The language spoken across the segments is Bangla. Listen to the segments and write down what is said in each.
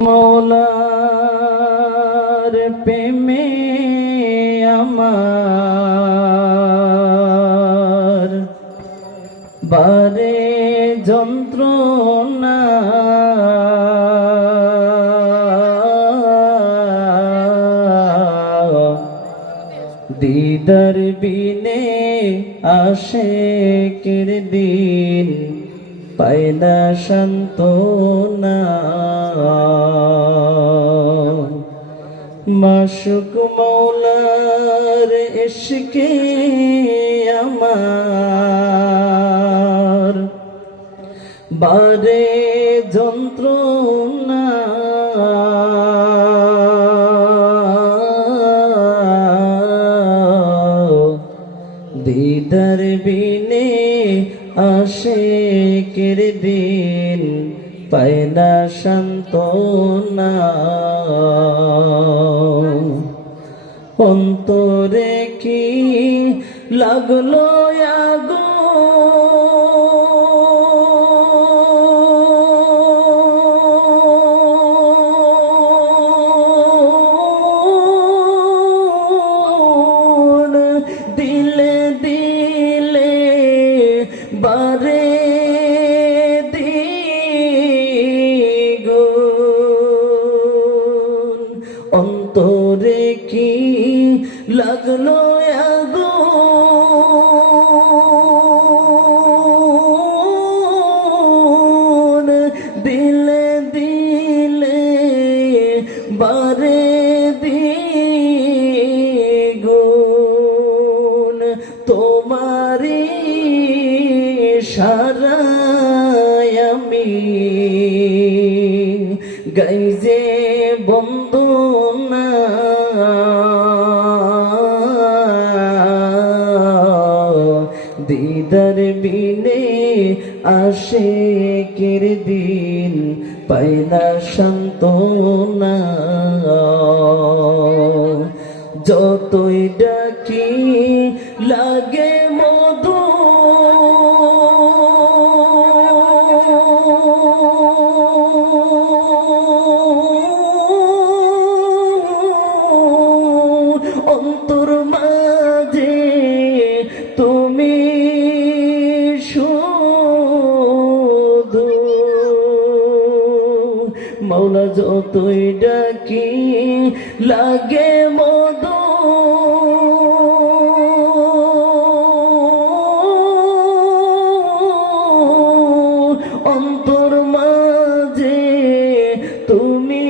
মৌলার প্রেমে আমার বারে যন্ত্রণা। দিদার বিনে আসে কির দিন পায়না শান্তনা মাসুক মৌলার ইশকে আমার। বারে যন্ত্রণা। দিদার বিনে আসে কের পায়না শান্তনা অন্তরে কি লাগল আগো লাগল আগো দিলে দিলে বারে দিগুন তোমারি সারায় আমি গাইজে বন্ধু দিদার বিনে আসে কির দিন পাইনা শান্তনা যতই ডাকি যতই ডাকি লাগে মধু। অন্তর মাঝে তুমি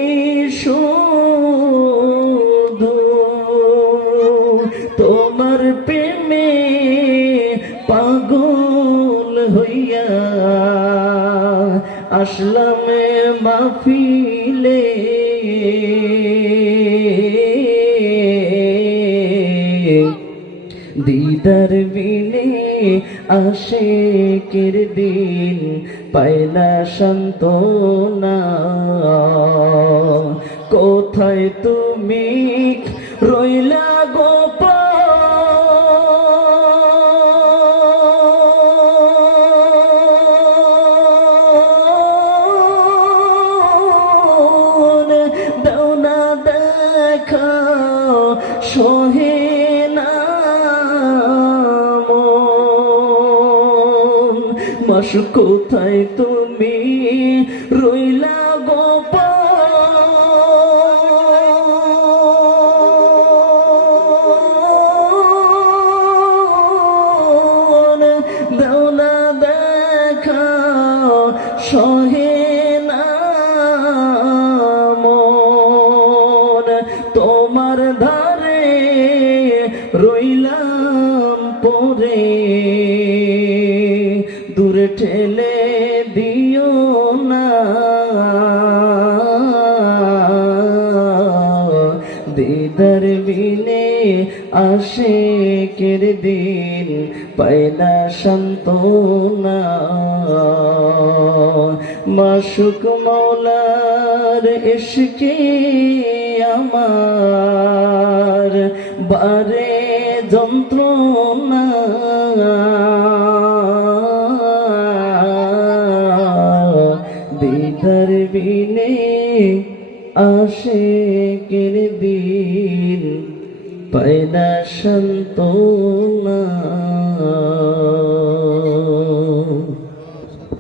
শুধু। তোমার প্রেমে পাগল হইয়া আসলাম মাফিলে দিদার বিনে আসে কির দিন পায়না শান্তনা কোথায় তুমি রইলা? সহে না মাস কোথায় তুমি রইলা? দূরে ঠেলে দিও না। দিদার বিনে আসে কের দিন পায়না শান্তনা মাসুক মৌলার ইশকে আমার বারে যন্ত্রণা। আশেকের দিন পায়না সন্তনা